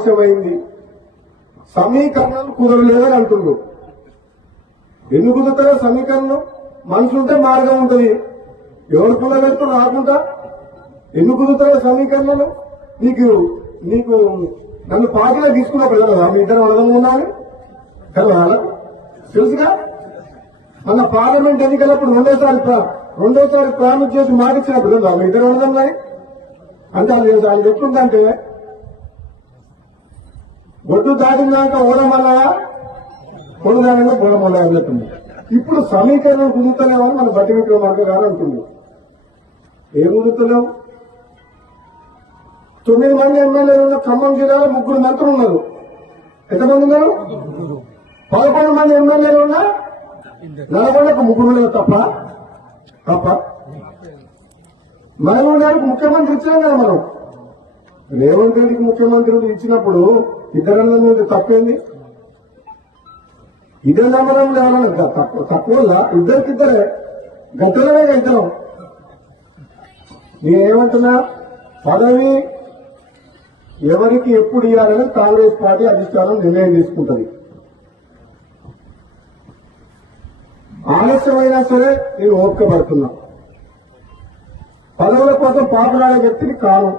ఆలస్యమైంది, సమీకరణాలు కుదరలేదని అంటున్నారు. ఎందుకు కుదురుతాయో సమీకరణం? మనసు ఉంటే మార్గం ఉంటుంది. ఎవరు కుదరగలుగుతూ రాకుండా ఎందుకు కుదురుతాయో సమీకరణలు? నీకు నీకు నన్ను పార్టీలో తీసుకున్నప్పుడు కదా మీ ఇద్దరు అడగము ఉన్నాను కదా, తెలుసుగా. మన పార్లమెంట్ ఎన్నికలప్పుడు రెండోసారి ప్రారంభం చేసి మాటిచ్చినప్పుడు కదా మీ ఇద్దరు అడగన్నాయి. అంటే అది ఎట్లుందంటే ఒడ్డు దాటినాక ఓడమల్ల కొడుదానంగా బోడమల్ల అన్నట్టుంది. ఇప్పుడు సమీకరణం కుదురుతలేమని మన బట్టి విక్రమార్క గారు అంటున్నారు. ఏం కుదురుతలేవు? 9 మంది ఎమ్మెల్యేలు ఉన్న ఖమ్మం జిల్లాలో 3 మంత్రులు ఉన్నారు. ఎంతమంది ఉన్నారు? 11 మంది ఎమ్మెల్యేలు ఉన్నా నల్గొండకు 3 తప్ప మహబూబ్ గారికి ముఖ్యమంత్రి ఇచ్చినాం కదా మనం. రేవంత్ రెడ్డికి ముఖ్యమంత్రులు ఇచ్చినప్పుడు ఇద్దరన్న మీద తక్కువైంది. ఇదే నమ్మడం లేవాలన్నా తక్కువ ఇద్దరికిద్దరే గద్దలమే ఇద్దరం. నేనేమంటున్నా, పదవి ఎవరికి ఎప్పుడు ఇవ్వాలని కాంగ్రెస్ పార్టీ అధిష్టానం నిర్ణయం తీసుకుంటుంది. ఆలస్యమైనా సరే నేను ఓపిక పడుతున్నా. పదవుల కోసం పాపలాడే వ్యక్తిని కాను.